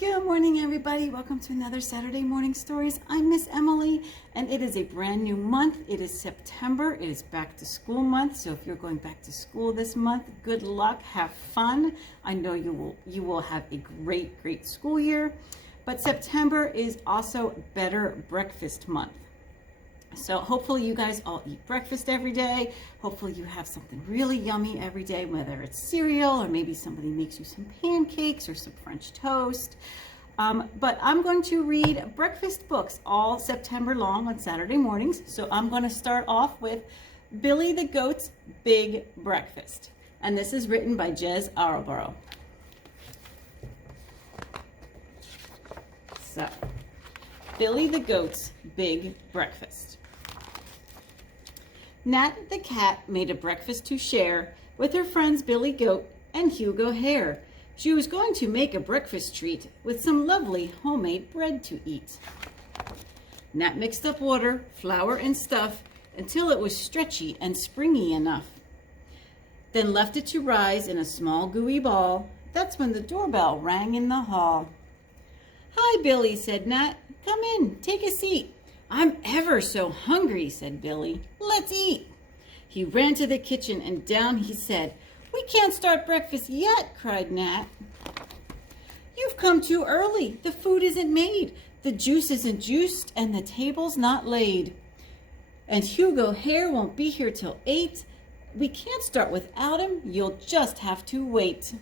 Good morning, everybody. Welcome to another Saturday Morning Stories. I'm Miss Emily, and it is a brand new month. It is September. It is back to school month. So if you're going back to school this month, good luck. Have fun. I know you will have a great school year. But September is also Better Breakfast Month. So hopefully you guys all eat breakfast every day. Hopefully you have something really yummy every day, whether it's cereal or maybe somebody makes you some pancakes or some French toast. But I'm going to read breakfast books all September long on Saturday mornings. So I'm going to start off with Billy the Goat's Big Breakfast. And this is written by Jez Arlborough. So, Billy the Goat's Big Breakfast. Nat the Cat made a breakfast to share with her friends Billy Goat and Hugo Hare. She was going to make a breakfast treat with some lovely homemade bread to eat. Nat mixed up water, flour, and stuff until it was stretchy and springy enough. Then left it to rise in a small gooey ball. That's when the doorbell rang in the hall. "Hi, Billy," said Nat. "Come in, take a seat." "I'm ever so hungry," said Billy. "Let's eat." He ran to the kitchen and down he said. "We can't start breakfast yet," cried Nat. "You've come too early. The food isn't made. The juice isn't juiced and the table's not laid. And Hugo Hare won't be here till 8. We can't start without him. You'll just have to wait."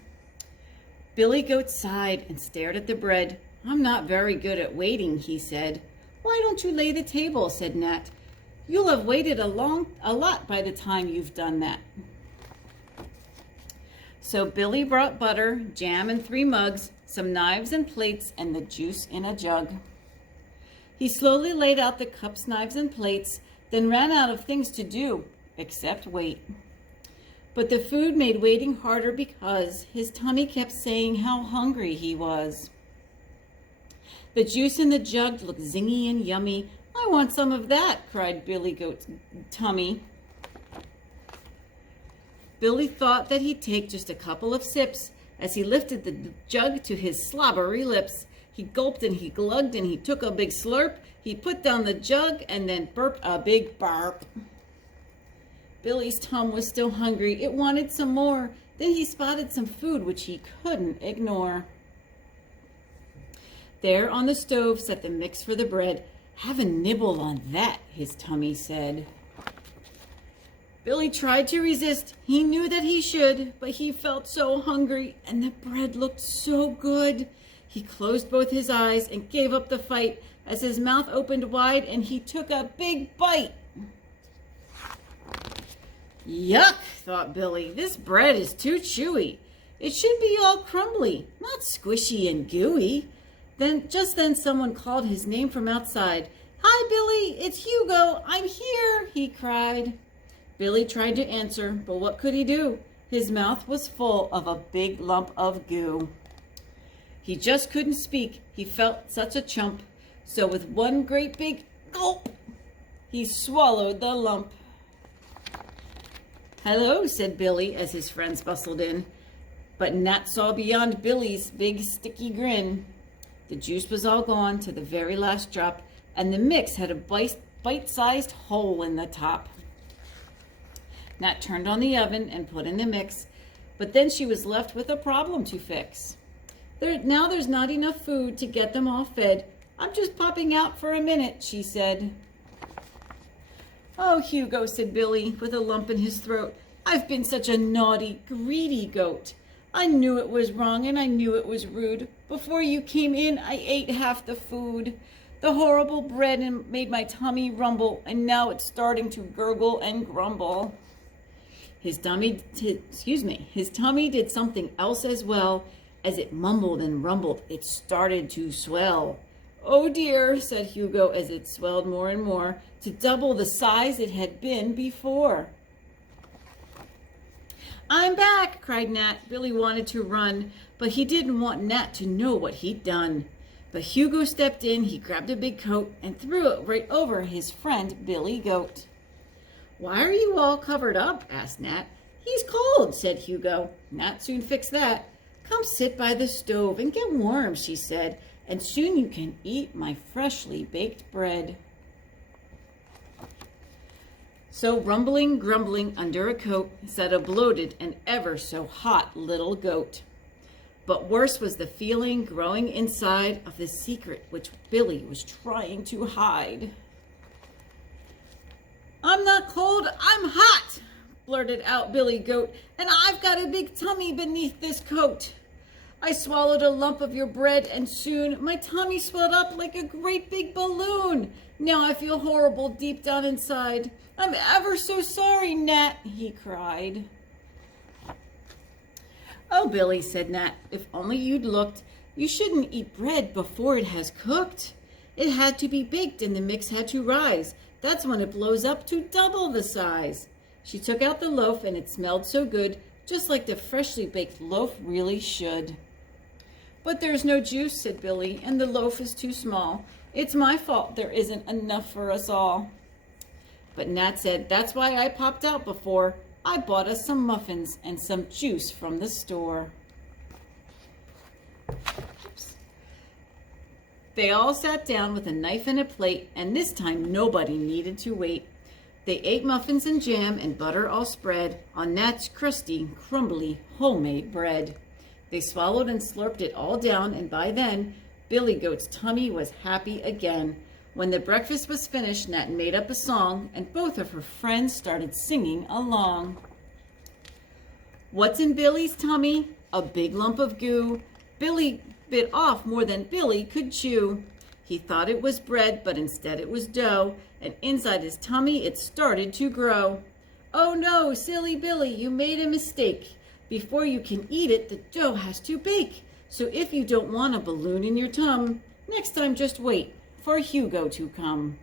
Billy Goat sighed and stared at the bread. "I'm not very good at waiting," he said. "Why don't you lay the table?" said Nat. "You'll have waited a lot by the time you've done that." So Billy brought butter, jam in 3 mugs, some knives and plates, and the juice in a jug. He slowly laid out the cups, knives, and plates, then ran out of things to do, except wait. But the food made waiting harder because his tummy kept saying how hungry he was. The juice in the jug looked zingy and yummy. "I want some of that," cried Billy Goat's tummy. Billy thought that he'd take just a couple of sips as he lifted the jug to his slobbery lips. He gulped and he glugged and he took a big slurp. He put down the jug and then burped a big barp. Billy's tum was still hungry. It wanted some more. Then he spotted some food which he couldn't ignore. There on the stove sat the mix for the bread. "Have a nibble on that," his tummy said. Billy tried to resist. He knew that he should, but he felt so hungry, and the bread looked so good. He closed both his eyes and gave up the fight as his mouth opened wide and he took a big bite. "Yuck," thought Billy. "This bread is too chewy. It should be all crumbly, not squishy and gooey." Just then someone called his name from outside. "Hi, Billy, it's Hugo. I'm here," he cried. Billy tried to answer, but what could he do? His mouth was full of a big lump of goo. He just couldn't speak. He felt such a chump. So with one great big gulp, he swallowed the lump. "Hello," said Billy as his friends bustled in. But Nat saw beyond Billy's big sticky grin. The juice was all gone to the very last drop, and the mix had a bite-sized hole in the top. Nat turned on the oven and put in the mix, but then she was left with a problem to fix. Now there's not enough food to get them all fed. "I'm just popping out for a minute," she said. "Oh, Hugo," said Billy with a lump in his throat. "I've been such a naughty, greedy goat. I knew it was wrong and I knew it was rude. Before you came in, I ate half the food. The horrible bread made my tummy rumble, and now it's starting to gurgle and grumble." His tummy did something else as well. As it mumbled and rumbled, it started to swell. "Oh dear," said Hugo as it swelled more and more, to double the size it had been before. "I'm back," cried Nat. Billy wanted to run, but he didn't want Nat to know what he'd done. But Hugo stepped in, he grabbed a big coat and threw it right over his friend Billy Goat. "Why are you all covered up?" asked Nat. "He's cold," said Hugo. Nat soon fixed that. "Come sit by the stove and get warm," she said, "and soon you can eat my freshly baked bread." So rumbling, grumbling under a coat sat a bloated and ever so hot little goat. But worse was the feeling growing inside of the secret which Billy was trying to hide. "I'm not cold, I'm hot," blurted out Billy Goat, "and I've got a big tummy beneath this coat. I swallowed a lump of your bread and soon my tummy swelled up like a great big balloon. Now I feel horrible deep down inside. I'm ever so sorry, Nat," he cried. "Oh, Billy," said Nat, "if only you'd looked. You shouldn't eat bread before it has cooked. It had to be baked and the mix had to rise. That's when it blows up to double the size." She took out the loaf and it smelled so good, just like the freshly baked loaf really should. "But there's no juice," said Billy, "and the loaf is too small. It's my fault there isn't enough for us all." But Nat said, "That's why I popped out before. I bought us some muffins and some juice from the store." Oops. They all sat down with a knife and a plate, and this time nobody needed to wait. They ate muffins and jam and butter all spread on Nat's crusty, crumbly, homemade bread. They swallowed and slurped it all down, and by then, Billy Goat's tummy was happy again. When the breakfast was finished, Nat made up a song, and both of her friends started singing along. "What's in Billy's tummy? A big lump of goo. Billy bit off more than Billy could chew. He thought it was bread, but instead it was dough, and inside his tummy it started to grow. Oh no, silly Billy, you made a mistake. Before you can eat it, the dough has to bake. So if you don't want a balloon in your tum, next time just wait for Hugo to come."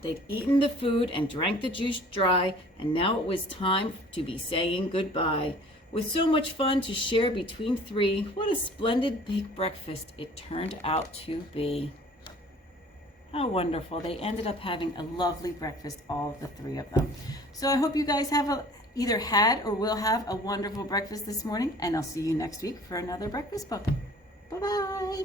They'd eaten the food and drank the juice dry, and now it was time to be saying goodbye. With so much fun to share between three, what a splendid big breakfast it turned out to be. How wonderful. They ended up having a lovely breakfast, all the three of them. So I hope you guys have either had or will have a wonderful breakfast this morning, and I'll see you next week for another breakfast book. Bye-bye.